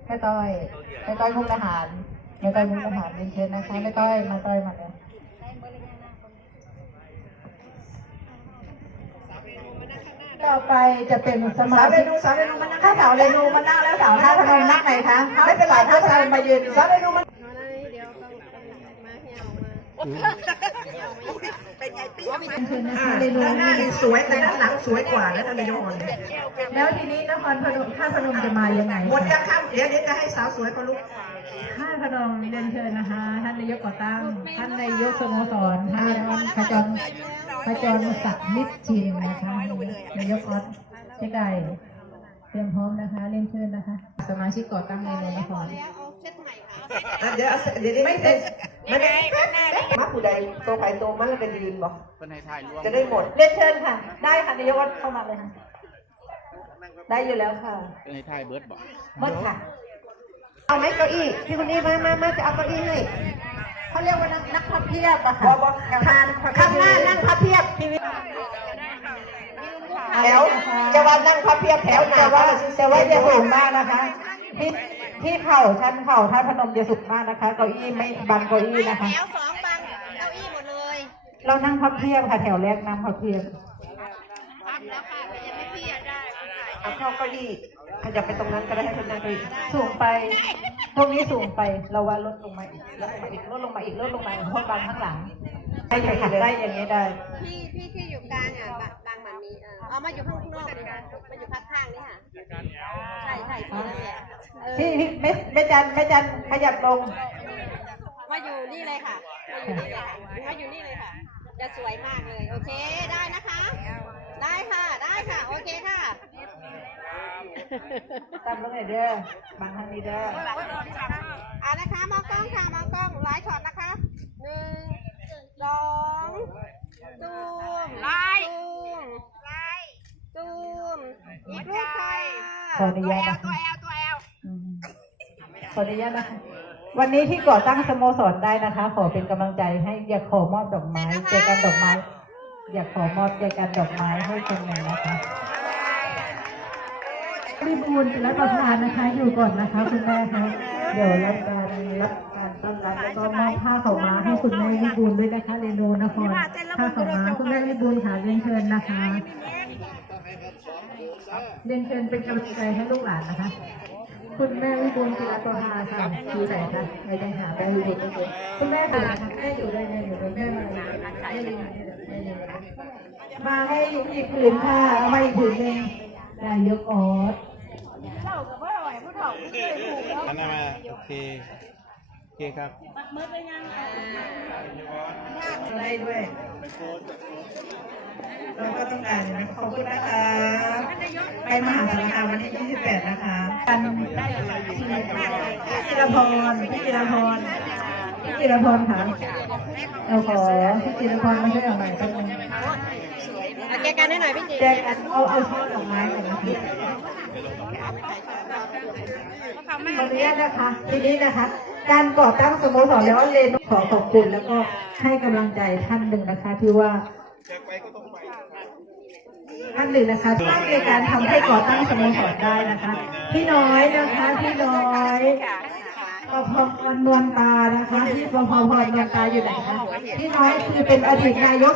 แม่ต้อยมุกดาหารแม่ต้อยมุกดาหารเรียนเชิญนะคะแม่ต้อยมาต้อยมาเลยต่อไปจะเป็นสมาชิกสาวเรนูมานั่งถ้าสาวเรนูมานั่งแล้วสาวท่าพนมนั่งไหนคะไม่เป็นไรถ้าสาวมายืนสาวเรนูมันเป็นไงปีหน้าสวยแต่ด้านหลังสวยกว่านะท่านนายกแล้วทีนี้นครพนมท่าพนมจะมายังไงหมดยังครับเดี๋ยวจะให้สาวสวยเขาลุกท่าพนมเรียนเชิญนะคะท่านนายกก่อตั้งท่านนายกสโมสรท่านขจรศักดิ์นิชชินนะคะนายกออสเจ๊ไก่เตรียมพร้อมนะคะเรียนเชิญนะคะสมาชิกก่อตั้งในนครเดี๋ยวไม่เสร็จไม่ได้มาผู้ใดโตไปโตมันแล้วเป็นยืนบอกจะได้หมดเรียนเชิญค่ะได้ค่ะนายกออสเข้ามาเลยค่ะได้อยู่แล้วค่ะเป็นไทยเบิร์ดบอกเบิร์ดค่ะเอาไหมเก้าอี้พี่คนนี้มาจะเอาเก้าอี้ให้เขาเรียกว่านักพับเพียบอะค่ะข้างหน้านั่งพับเพียบทีวีแถวจะว่านั่งพับเพียบแถวหนาว่าจะสูงมากนะคะที่เข่าชั้นเข่าท่าพนมจะสูงมากนะคะเก้าอี้ไม่บังเก้าอี้นะคะแถวสองบังเก้าอี้หมดเลยเรานั่งพับเพียบค่ะแถวแรกนั่งพับเพียบพับแล้วค่ะยังไม่เพียได้เอาเข้าเก้าอี้ขยับไปตรงนั้นก็ได้ให้คนนั่งอีกสูงไปตรงนี้สูงไปเราว่าลดลงมาอีกลดลงมาอีกเพราะบางข้างหลังได้อย่างนี้ได้พี่ที่อยู่กลางอ่ะบางมันมีเอามาอยู่ข้างนอกดีกันมาอยู่ข้างนี่ค่ะใช่ที่นั่นแหละที่ไม่จันขยับลงมาอยู่นี่เลยค่ะมาอยู่นี่เลยค่ะจะสวยมากเลยโอเคได้นะคะได้ค่ะโอเคค่ะตามลงไหนเด้อบางท่านนี้เด้อนะคะมองกล้องค่ะมองกล้องไลฟ์ช็อตนะคะ1 2ซูมอีกรูปค่ะขออนุญาตตัวแอลขออนุญาตนะคะวันนี้ที่ก่อตั้งสโมสรได้นะคะขอเป็นกำลังใจให้อยากขอมอบดอกไม้เจอกันดอกไม้อยากขอมอบเจอกันดอกไม้ให้คนหนึ่งนะคะพี่บูลและประธานนะคะอยู่ก่อนนะคะคุณแม่คะเดี๋ยวรับการต้อนรับแล้วก็มอบผ้าขาวม้าให้คุณแม่พี่บูลด้วยนะคะเรนูนครผ้าขาวม้าคุณแม่พี่บูลค่ะเรียนเชิญนะคะเรียนเชิญเป็นกำลังใจให้ลูกหลานนะคะคุณแม่วิบูลย์จิรประภาค่ะคือไหนคะใครจะหาแม่วิบูลย์ไม่เจอคุณแม่ค่ะแม่อยู่เลยแม่มาให้อีกผืนค่ะเอามาอีกผืนหนึ่งนายกออสอันนั้นมาโอเคครับได้ด้วยเราก็ต้องการขอบคุณนะคะไปมหาสารคามวันที่28นะคะกันพี่จิรพรค่ะเราขอพี่จิรพรมาช่วยเอาใหม่แป๊บนึงแจกกันได้หน่อยพี่จิแจกกันเอาช่อดอกไม้ก่อนนะคะขออนุญาตนะคะทีนี้นะคะการก่อตั้งสโมสรแล้วเรนขอขอบคุณแล้วก็ให้กำลังใจท่านหนึ่งนะคะที่ว่าท่านหนึ่งนะคะที่ในการทำให้ก่อตั้งสโมสรได้นะคะพี่น้อยนะคะพี่น้อยประพรนวลตานะคะที่ประพรนวลตาอยู่ไหนคะพี่น้อยคือเป็นอดีตนายก